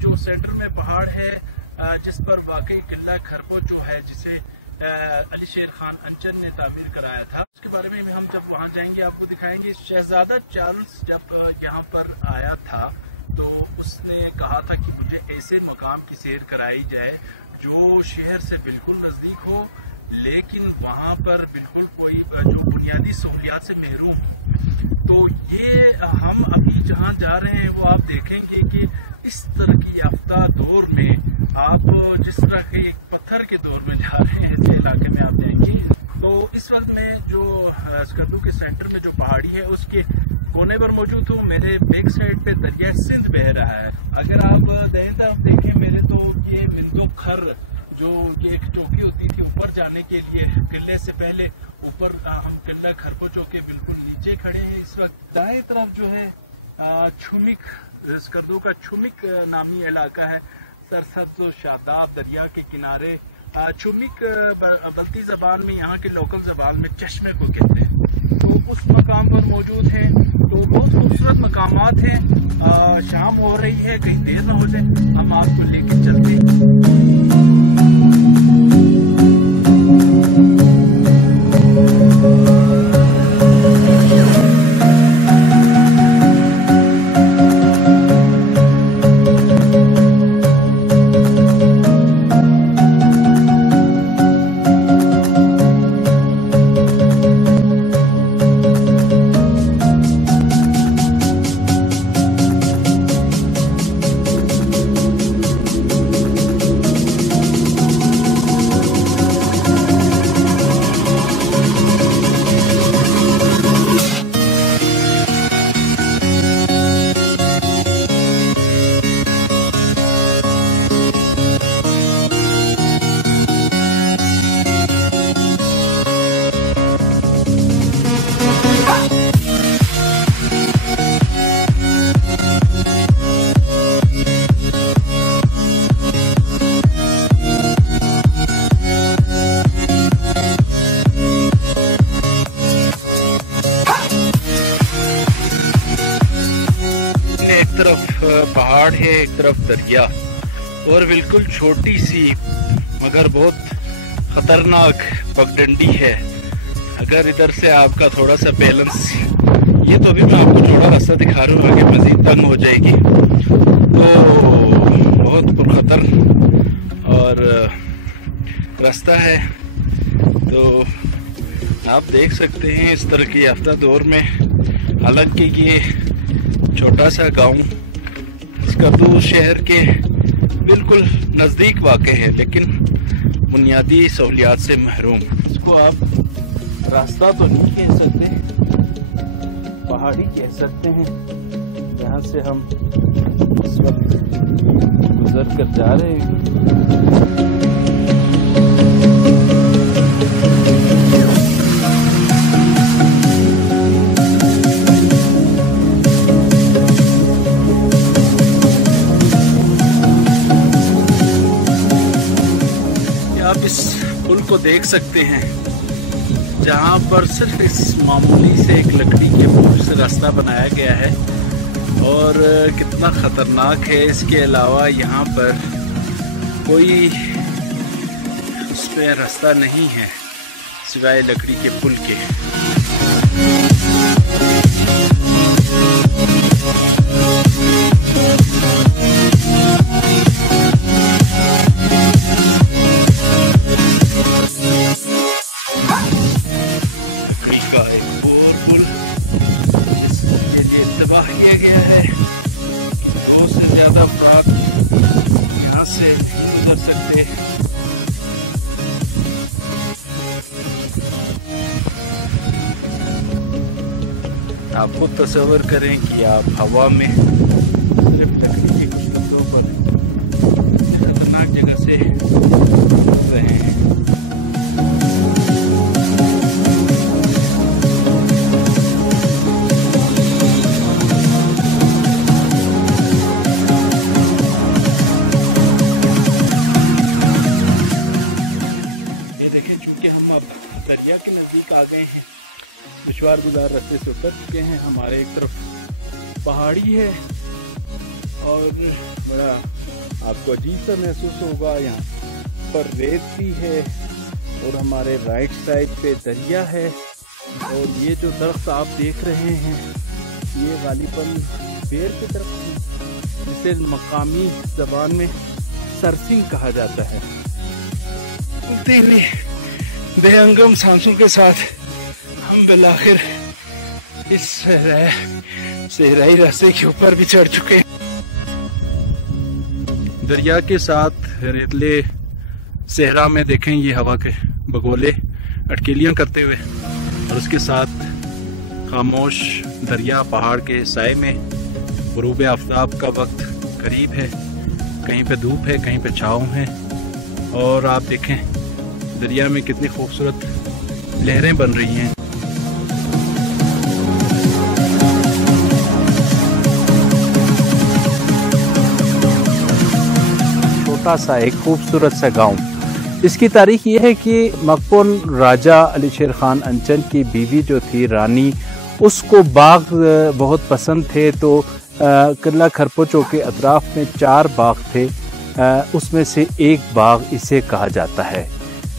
जो सेंटर में पहाड़ है जिस पर वाकई किला खरबो जो है जिसे अली शेर खान अंचन ने तामीर कराया था, उसके बारे में हम जब वहां जाएंगे आपको दिखाएंगे। शहजादा चार्ल्स जब यहाँ पर आया था तो उसने कहा था कि मुझे ऐसे मकाम की सैर कराई जाए जो शहर से बिल्कुल नजदीक हो, लेकिन वहां पर बिल्कुल कोई जो बुनियादी सहूलियात से महरूम हो। तो ये हम अभी जहाँ जा रहे हैं वो आप देखेंगे कि इस तरक्की याफ्ता दौर में आप जिस तरह के एक पत्थर के दौर में जा रहे हैं ऐसे इलाके में आप जाएंगे। तो इस वक्त में जो स्कर्दू के सेंटर में जो पहाड़ी है उसके कोने पर मौजूद हूँ। मेरे बैक साइड पे दरिया सिंध बह रहा है। अगर आप दाएं तरफ देखें मेरे तो ये मिंदो खर जो कि एक चौकी होती थी ऊपर जाने के लिए किले से पहले, ऊपर हम किला खरबो के बिल्कुल नीचे खड़े हैं इस वक्त। दाएं तरफ जो है छुमिक, स्कर्दू का छुमिक नामी इलाका है, सरसब्ज़ शादाब दरिया के किनारे। छुमिक बल्ती जबान में, यहाँ के लोकल जबान में चश्मे को कहते हैं। तो उस मकाम पर मौजूद है। तो बहुत खूबसूरत मकामात हैं। शाम हो रही है, कहीं देर ना हो जाए, हम आपको लेके चलते हैं। पहाड़ है, एक तरफ दरिया, और बिल्कुल छोटी सी मगर बहुत खतरनाक पगडंडी है। अगर इधर से आपका थोड़ा सा बैलेंस, ये तो अभी मैं आपको थोड़ा रास्ता दिखा रहा हूँ, आगे मजीद तंग हो जाएगी, तो बहुत पुरखतर और रास्ता है। तो आप देख सकते हैं इस तरह की याफ्ता दौर में, हालांकि ये छोटा सा गांव स्कर्दू शहर के बिल्कुल नज़दीक वाक़ है, लेकिन बुनियादी सहूलियात से महरूम। इसको आप रास्ता तो नहीं कह सकते, पहाड़ी कह सकते हैं, जहाँ से हम इस वक्त गुजर कर जा रहे हैं। आप इस पुल को देख सकते हैं जहाँ पर सिर्फ इस मामूली से एक लकड़ी के पुल से रास्ता बनाया गया है, और कितना ख़तरनाक है। इसके अलावा यहाँ पर कोई उस पर रास्ता नहीं है सिवाय लकड़ी के पुल के। किया गया है, बहुत से ज्यादा अफराद यहाँ से नहीं गुजर सकते। आप खुद तस्वर करें कि आप हवा में सिर्फ लकड़ी की कुर्सियों पर खतरनाक जगह से गुजर रहे हैं। दरिया के नजदीक आ गए हैं, दुश्वार गुजार रास्ते से उतर चुके हैं। हमारे एक तरफ पहाड़ी है और बड़ा आपको अजीब सा महसूस होगा। यहाँ पर रेत भी है और हमारे राइट साइड पे दरिया है। और ये जो दरख्त आप देख रहे हैं ये गालिबन बेर की दरख्त है, जिसे मकामी ज़बान में सरसिंग कहा जाता है। बेहंगम सांसों के साथ हम बिलाखिर इस सहराई रास्ते के ऊपर भी चढ़ चुके हैं। दरिया के साथ रेतले सहरा में देखें ये हवा के बगोले अटकेलियां करते हुए, और उसके साथ खामोश दरिया पहाड़ के साए में। गुरूब आफ्ताब का वक्त करीब है, कहीं पे धूप है कहीं पे छाँव है। और आप देखें दरिया में कितनी खूबसूरत लहरें बन रही हैं। छोटा सा एक खूबसूरत सा गांव। इसकी तारीख ये है कि मकबूल राजा अली शेर खान अंचन की बीवी जो थी रानी, उसको बाग बहुत पसंद थे। तो किला खरपोचो के अतराफ में 4 बाग थे, उसमें से एक बाग इसे कहा जाता है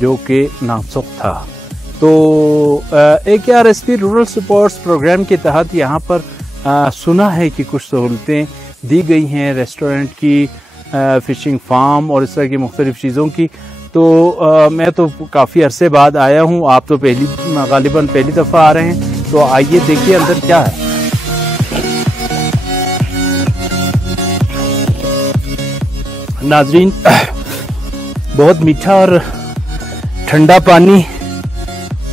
जो कि नामसुख था। तो AKRSP रूरल सपोर्ट्स प्रोग्राम के तहत यहाँ पर सुना है कि कुछ सहूलतें दी गई हैं, रेस्टोरेंट की, फिशिंग फार्म और इस तरह की मुख्तलिफ चीज़ों की। तो मैं तो काफ़ी अरसे बाद आया हूँ, आप तो गालिबन पहली दफ़ा आ रहे हैं। तो आइए देखिए अंदर क्या है। नाजरीन, बहुत मीठा और ठंडा पानी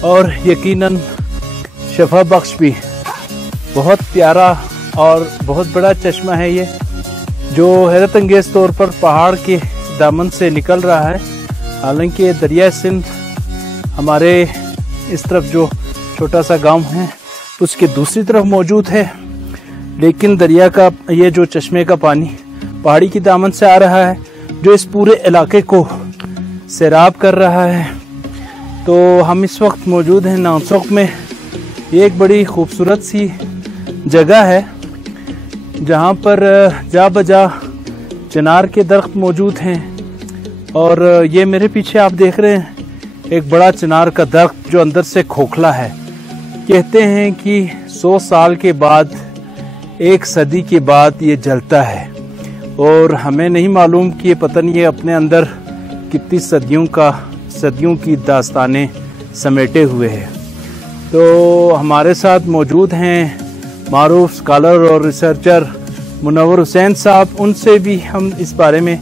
और यकीनन शफा बख्श भी। बहुत प्यारा और बहुत बड़ा चश्मा है ये, जो हैरत अंगेज तौर पर पहाड़ के दामन से निकल रहा है। हालांकि दरिया सिंध हमारे इस तरफ जो छोटा सा गांव है उसके दूसरी तरफ मौजूद है, लेकिन दरिया का ये जो चश्मे का पानी पहाड़ी की दामन से आ रहा है, जो इस पूरे इलाके को सैराब कर रहा है। तो हम इस वक्त मौजूद हैं नामसुख में। ये एक बड़ी खूबसूरत सी जगह है जहाँ पर जा बजा चिनार के दरख्त मौजूद हैं। और ये मेरे पीछे आप देख रहे हैं एक बड़ा चिनार का दरख्त जो अंदर से खोखला है। कहते हैं कि 100 साल के बाद, 1 सदी के बाद ये जलता है। और हमें नहीं मालूम कि ये पता नहीं ये अपने अंदर कितनी सदियों की दास्तानें समेटे हुए है। तो हमारे साथ मौजूद हैं मारूफ स्कॉलर और रिसर्चर मुनव्वर हुसैन साहब। उनसे भी हम इस बारे में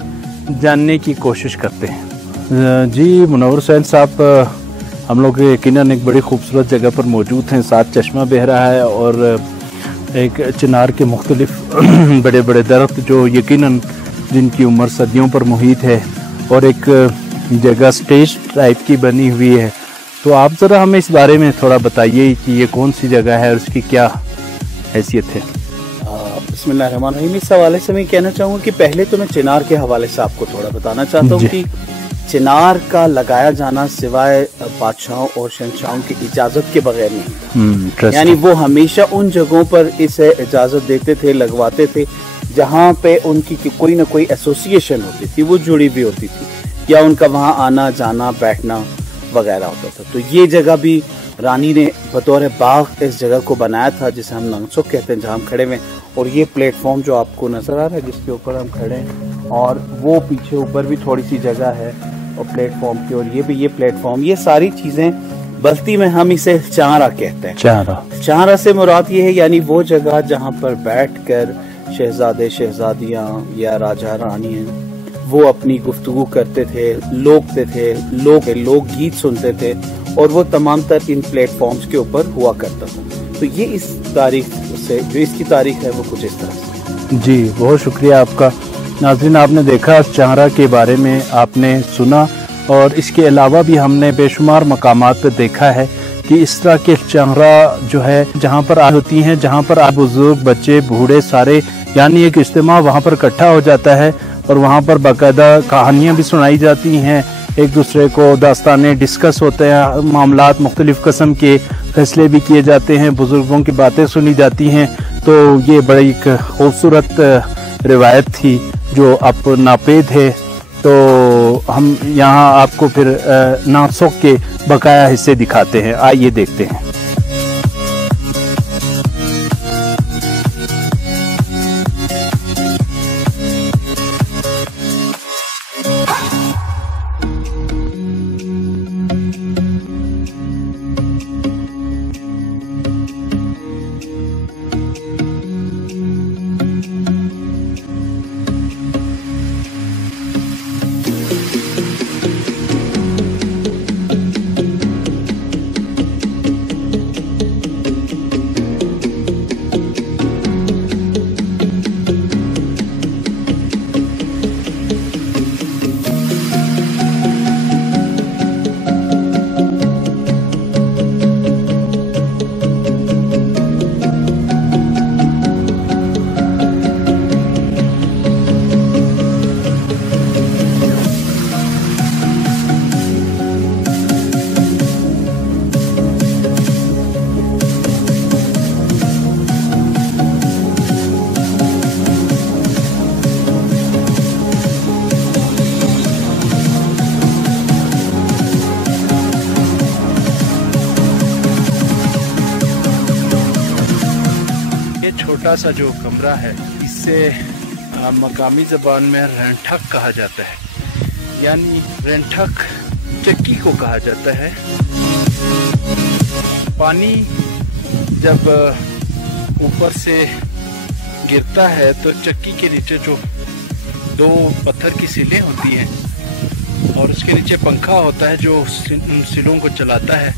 जानने की कोशिश करते हैं। जी मुनव्वर हुसैन साहब, हम लोग यकीनन एक बड़ी खूबसूरत जगह पर मौजूद हैं। साथ चश्मा बह रहा है और एक चिनार के मुख्तलिफ बड़े बड़े दरख्त जो यकीनन जिनकी उम्र सदियों पर मुहित है, और एक जगह स्टेज टाइप की बनी हुई है। तो आप ज़रा हमें इस बारे में थोड़ा बताइए कि ये कौन सी जगह है और उसकी क्या हैसियत है। बिस्मिल्लाहिर्रहमानिर्रहीम। इस हवाले से मैं कहना चाहूँगा कि पहले तो मैं चिनार के हवाले से आपको थोड़ा बताना चाहता हूँ कि चिनार का लगाया जाना सिवाय बादशाहों और शहंशाहों की इजाज़त के बगैर नहीं। यानी वो हमेशा उन जगहों पर इसे इजाज़त देते थे, लगवाते थे जहाँ पे उनकी कोई ना कोई एसोसिएशन होती थी, वो जुड़ी भी होती थी, या उनका वहाँ आना जाना बैठना वगैरह होता था। तो ये जगह भी रानी ने बतौर बाग इस जगह को बनाया था, जिसे हम नामसुख कहते हैं, जहाँ हम खड़े हुए। और ये प्लेटफॉर्म जो आपको नजर आ रहा है जिसके ऊपर हम खड़े हैं, और वो पीछे ऊपर भी थोड़ी सी जगह है और प्लेटफॉर्म की, और ये भी ये प्लेटफॉर्म, ये सारी चीजें बस्ती में हम इसे चारा कहते हैं। चारा से मुराद ये है यानी वो जगह जहाँ पर बैठकर शहजादे शहजादियाँ या राजा रानी हैं वो अपनी गुफ्तगू करते थे, लोकते थे, लोक गीत सुनते थे, और वो तमाम तर इन प्लेटफॉर्म्स के ऊपर हुआ करता था। तो ये इस तारीख से जो इसकी तारीख है वो कुछ इस तरह से। जी बहुत शुक्रिया आपका। नाज़रीन, आपने देखा चारा के बारे में आपने सुना, और इसके अलावा भी हमने बेशुमार मकामात पर देखा है कि इस तरह के चारा जो है जहाँ पर होती हैं, जहाँ पर बुजुर्ग बच्चे बूढ़े सारे यानी एक इज्तिमा वहाँ पर इकट्ठा हो जाता है, और वहाँ पर बाकायदा कहानियाँ भी सुनाई जाती हैं, एक दूसरे को दास्तानें डिस्कस होते हैं, मामलात मुख्तलिफ़ किस्म के फैसले भी किए जाते हैं, बुज़ुर्गों की बातें सुनी जाती हैं। तो ये बड़ी एक खूबसूरत रिवायत थी जो अब नापेद है। तो हम यहाँ आपको फिर नासुक के बकाया हिस्से दिखाते हैं, आइए देखते हैं। छोटा सा जो कमरा है इससे मकामी ज़बान में रेंठक कहा जाता है, यानी रेंठक चक्की को कहा जाता है। पानी जब ऊपर से गिरता है तो चक्की के नीचे जो दो पत्थर की सिलें होती हैं और उसके नीचे पंखा होता है जो उन सिलों को चलाता है,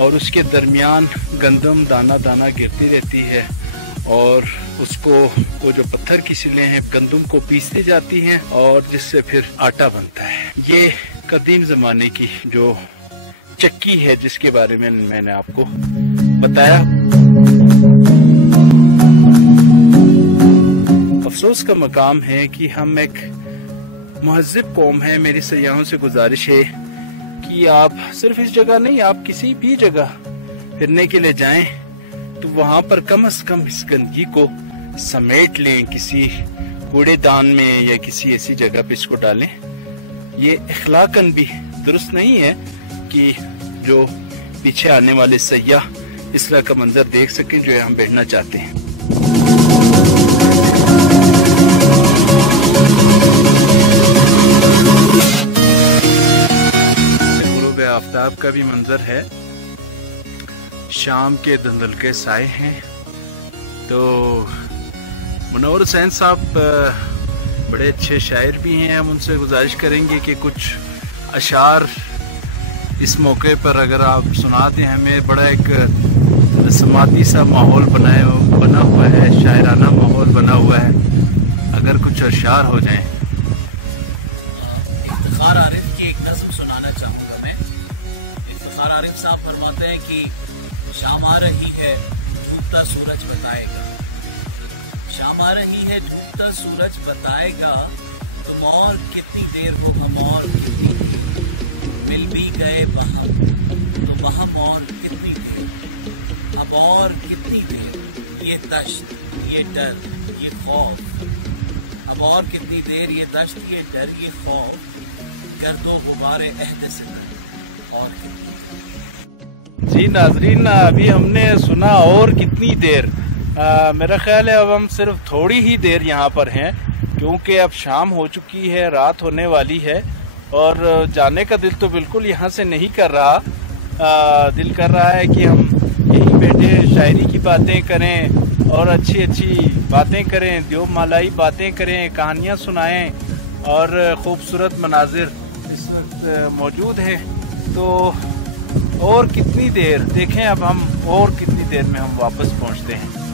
और उसके दरमियान गंदम दाना दाना गिरती रहती है और उसको वो जो पत्थर की सिलें हैं गंदम को पीसती जाती हैं और जिससे फिर आटा बनता है। ये कदीम ज़माने की जो चक्की है जिसके बारे में मैंने आपको बताया। अफसोस का मकाम है कि हम एक महज़िब कौम है। मेरी सयाहों से गुजारिश है कि आप सिर्फ इस जगह नहीं, आप किसी भी जगह फिरने के लिए जाएं तो वहाँ पर कम से कम इस गंदगी को समेट लें, किसी कूड़ेदान में या किसी ऐसी जगह पे इसको डालें। ये इखलाकन भी दुरुस्त नहीं है कि जो पीछे आने वाले सयाह इस तरह का मंजर देख सके जो हम बैठना चाहते हैं। गुरूब आफ्ताब का भी मंजर है, शाम के धुंधलके साए हैं। तो मुनव्वर हुसैन साहब बड़े अच्छे शायर भी हैं, हम उनसे गुजारिश करेंगे कि कुछ अशार इस मौके पर अगर आप सुना दें हमें। बड़ा एक समाती सा माहौल बना हुआ है, शायराना माहौल बना हुआ है, अगर कुछ अशार हो जाएं। इफ्तिखार आरिफ की एक नज़्म सुनाना चाहूँगा मैं। इफ्तिखार आरिफ साहब फरमाते हैं कि शाम आ रही है डूबता सूरज बताएगा, शाम आ रही है डूबता सूरज बताएगा, तुम और कितनी देर हो हम और कितनी देर, मिल भी गए वहाँ तो वहाँ और कितनी देर, अब और कितनी देर, ये दश्त ये डर ये खौफ, अब और कितनी देर ये दश्त ये डर ये खौफ, कर दो गुबारे अहद से और कितनी। जी नाजरीन, अभी हमने सुना और कितनी देर। मेरा ख्याल है अब हम सिर्फ थोड़ी ही देर यहाँ पर हैं, क्योंकि अब शाम हो चुकी है, रात होने वाली है और जाने का दिल तो बिल्कुल यहाँ से नहीं कर रहा। दिल कर रहा है कि हम यहीं बैठे शायरी की बातें करें और अच्छी अच्छी बातें करें, द्योब मालाई बातें करें, कहानियाँ सुनाएं और ख़ूबसूरत मनाजिर इस वक्त मौजूद हैं। तो और कितनी देर देखें, अब हम और कितनी देर में हम वापस पहुंचते हैं।